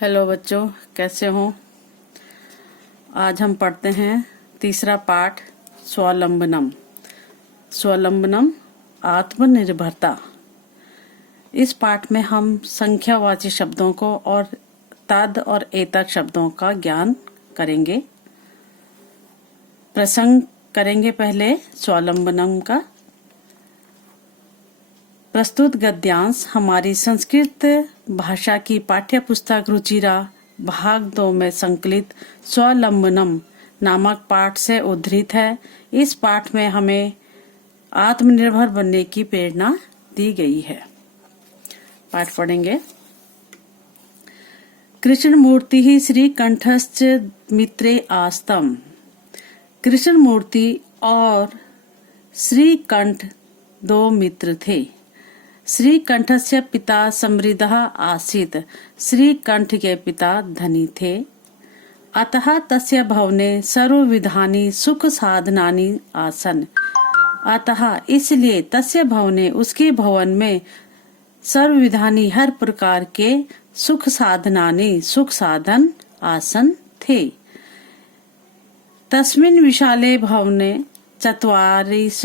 Hello बच्चों, कैसे हो? आज हम पढ़ते हैं तीसरा पाठ स्वावलंबनम। स्वावलंबनम आत्मनिर्भरता। इस पाठ में हम संख्यावाची शब्दों को और तद और एतद शब्दों का ज्ञान करेंगे। प्रसंग करेंगे पहले स्वावलंबनम का। प्रस्तुत गद्यांश हमारी संस्कृत भाषा की पाठ्य पुस्तक रुचिरा भाग 2 में संकलित स्वावलंबनम नामक पाठ से उद्धृत है। इस पाठ में हमें आत्मनिर्भर बनने की प्रेरणा दी गई है। पाठ पढ़ेंगे। कृष्णमूर्ति ही श्रीकंठश्च मित्रे आस्तम। कृष्णमूर्ति और श्रीकंठ 2 मित्र थे। श्रीकंठस्य पिता समृद्धः आसीत्। श्रीकंठ के पिता धनी थे। अतः तस्य भवने सर्वविधानि सुख साधनानि आसन्। अतः इसलिए तस्य भवने उसके भवन में सर्वविधानि हर प्रकार के सुख साधनानि सुख साधन आसन थे। तस्मिन् विशाले भवने 40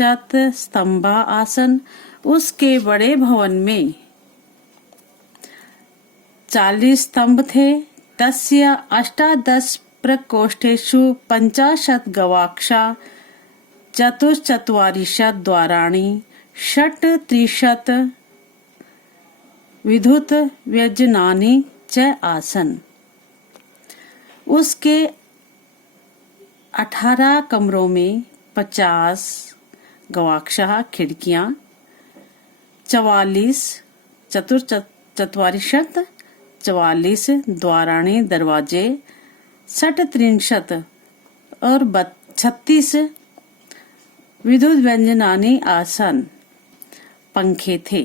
स्तंभा आसन। उसके बड़े भवन में 40 स्तंभ थे। तस्य 18 प्रकोष्ठेषु 50 गवाक्षा 44 द्वाराणि 36 विद्युत व्यजनानि च आसन। उसके 18 कमरों में 50 गवाक्षा खिड़कियां, 44 द्वाराणी दरवाजे, 36 और 36 विद्युत व्यंजनानि आसन पंखे थे।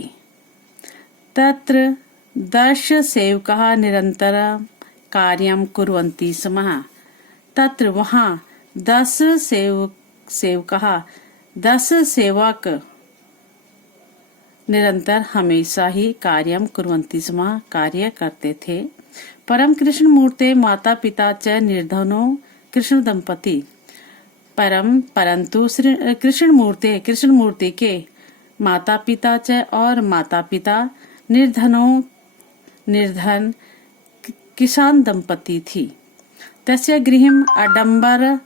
तत्र 10 सेवकाः निरन्तरं कार्यं कुर्वन्ति स्म। तत्र वहाँ 10 सेवक निरंतर हमेशा ही कार्यम कुर्वन्ति स्म कार्य करते थे। परम कृष्ण मूर्ते माता पिता च निर्धनो कृष्ण दंपति। परंतु कृष्ण मूर्ति के माता पिता च और माता पिता निर्धन किसान दंपति थी। तस्य गृहम् आडंबर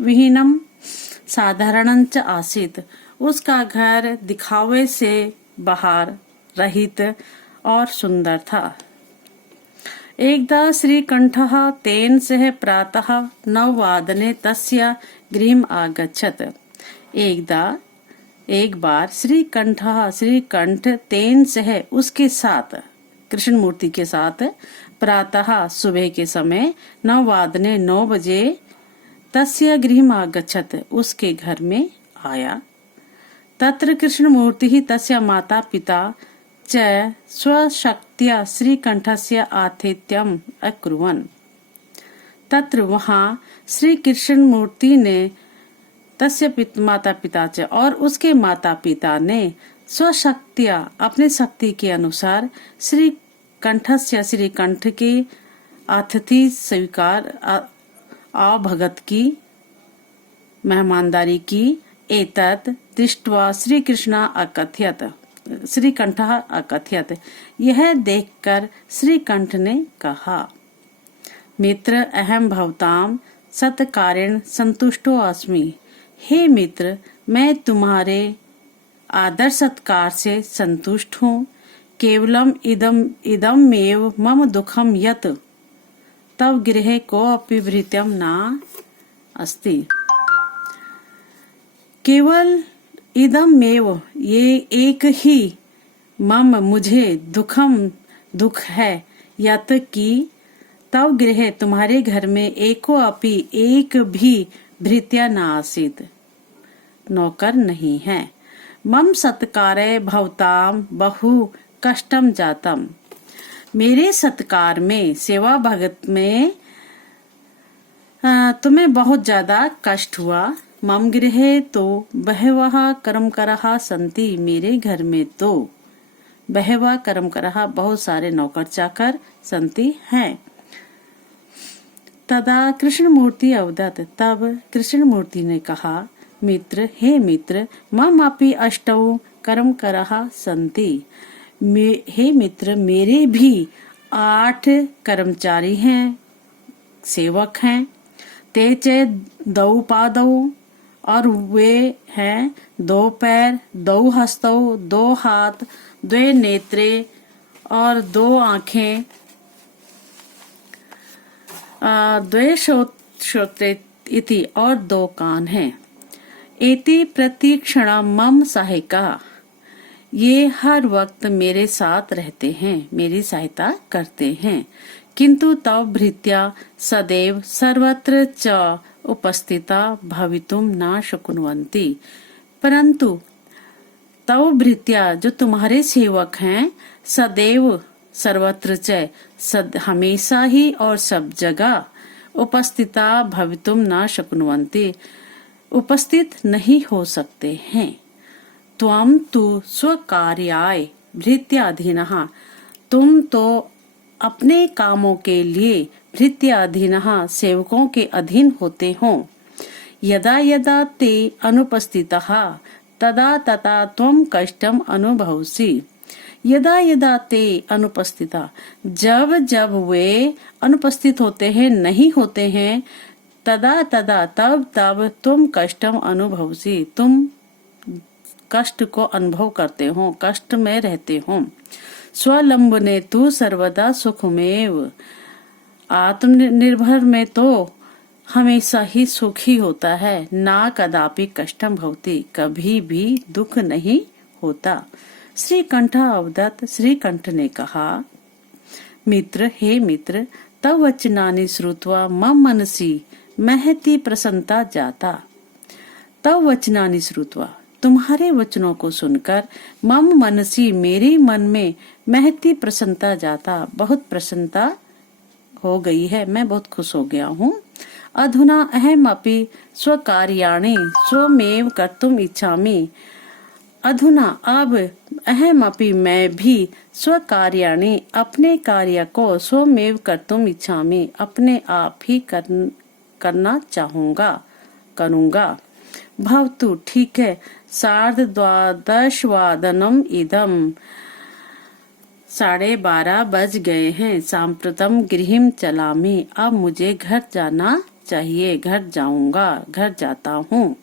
विहीनम साधारणं च आसीत्। उसका घर दिखावे से बाहर रहित और सुंदर था। एकदा श्रीकंठः तेन सह प्रातः 9 वादने तस्य गृहम् आगच्छत्। एक बार श्रीकंठ तेन सह उसके साथ कृष्ण मूर्ति के साथ प्रातः सुबह के समय 9 वादने 9 बजे तस्य गृहम् आगच्छत् उसके घर में आया। तत्र कृष्णमूर्ति ही तस्य माता पिता च स्वशक्त्या श्रीकंठस्य आतिथ्यम् अकुर्वन्। तत्र वहाँ श्री कृष्ण मूर्ति ने तस्य माता पिता च और उसके माता पिता ने स्वशक्त्या अपने शक्ति के अनुसार श्रीकंठ के अतिथि स्वीकार भगत की मेहमानदारी की। एतत् दृष्ट्वा श्रीकंठः अकथयत्। यह देखकर श्रीकंठ ने कहा, मित्र अहम भवताम सत्कारेण संतुष्टो अस्मि। हे मित्र, मैं तुम्हारे आदर सत्कार से संतुष्ट हूँ। केवलम इदमेव मम दुखम यत् तव गृहे कोऽपि भृत्यं न अस्ति। केवल इदमेव, ये एक ही, मुझे दुख है, यत कि तव गृहे तुम्हारे घर में एक भी भृत्या न आसीत्, नौकर नहीं है। मम सत्कारे भवताम बहु कष्टम जातम। मेरे सत्कार में सेवा भगत में तुम्हें बहुत ज्यादा कष्ट हुआ। मम गृहे तो बहवः कर्मकराः सन्ति। मेरे घर में तो बहवा कर्मकरः, बहुत सारे नौकर चाकर संति हैं। तदा कृष्णमूर्ति अवदत्, तब कृष्णमूर्ति ने कहा, मित्र, हे मित्र, मम अपि अष्टौ कर्मकरः संति, हे मित्र, मेरे भी 8 कर्मचारी हैं, सेवक हैं। ते चे दौ पादौ, और वे हैं 2 पैर, 2 हस्तौ, 2 हाथ, 2 नेत्रे और 2 आँखें, 2 श्रोत्रे इति, और 2 कान हैं। एति प्रतीक्षणा मम सहायका, ये हर वक्त मेरे साथ रहते हैं, मेरी सहायता करते हैं। किंतु तव भृत्या सदैव सर्वत्र च उपस्थिता भवितुम न शक्नुवन्ति, परंतु तव भृत्या, जो तुम्हारे सेवक हैं, सदैव सर्वत्र च, हमेशा ही और सब जगह, उपस्थिता भवितुम न शक्नुवन्ति, उपस्थित नहीं हो सकते हैं। त्वं तु स्वकार्याय भृत्याधीनः, तुम तो अपने कामों के लिए भृत्याधीनः, सेवकों के अधीन होते हो। यदा यदा ते अनुपस्थितः तदा तदा त्वं कष्टम अनुभवसि। यदा यदा ते अनुपस्थिता, जब जब वे अनुपस्थित होते हैं, नहीं होते हैं, तदा तदा, तब तब तुम कष्टम अनुभवसि, तुम कष्ट को अनुभव करते हो, कष्ट में रहते हो। स्वलंबने तु सर्वदा सुखमेव, आत्मनिर्भर में तो हमेशा ही सुख ही होता है। ना कदापि कष्टम भवति, कभी भी दुख नहीं होता। श्री कंठ अवदत्, श्री कंठ ने कहा, मित्र, हे मित्र, तव वचनानि श्रुत्वा मम मनसि महती प्रसन्नता जाता। तव वचनानि श्रुत्वा, तुम्हारे वचनों को सुनकर, मम मनसी, मेरे मन में, महती प्रसन्नता जाता, बहुत प्रसन्नता हो गई है, मैं बहुत खुश हो गया हूँ। अधुना अहम अपि स्वकार्याणि स्वमेव कर्तुम इच्छामि, अधुना अब अहम अपि, मैं भी, स्वकार्याणि, अपने कार्य को, स्वमेव कर्तुम इच्छामि, अपने आप ही करना चाहूंगा, करूंगा। भवतु, ठीक है, 12:30 वादनम इदम, 12:30 बज गए हैं। सांप्रतम गृहं चलामि, अब मुझे घर जाना चाहिए, घर जाऊंगा, घर जाता हूँ।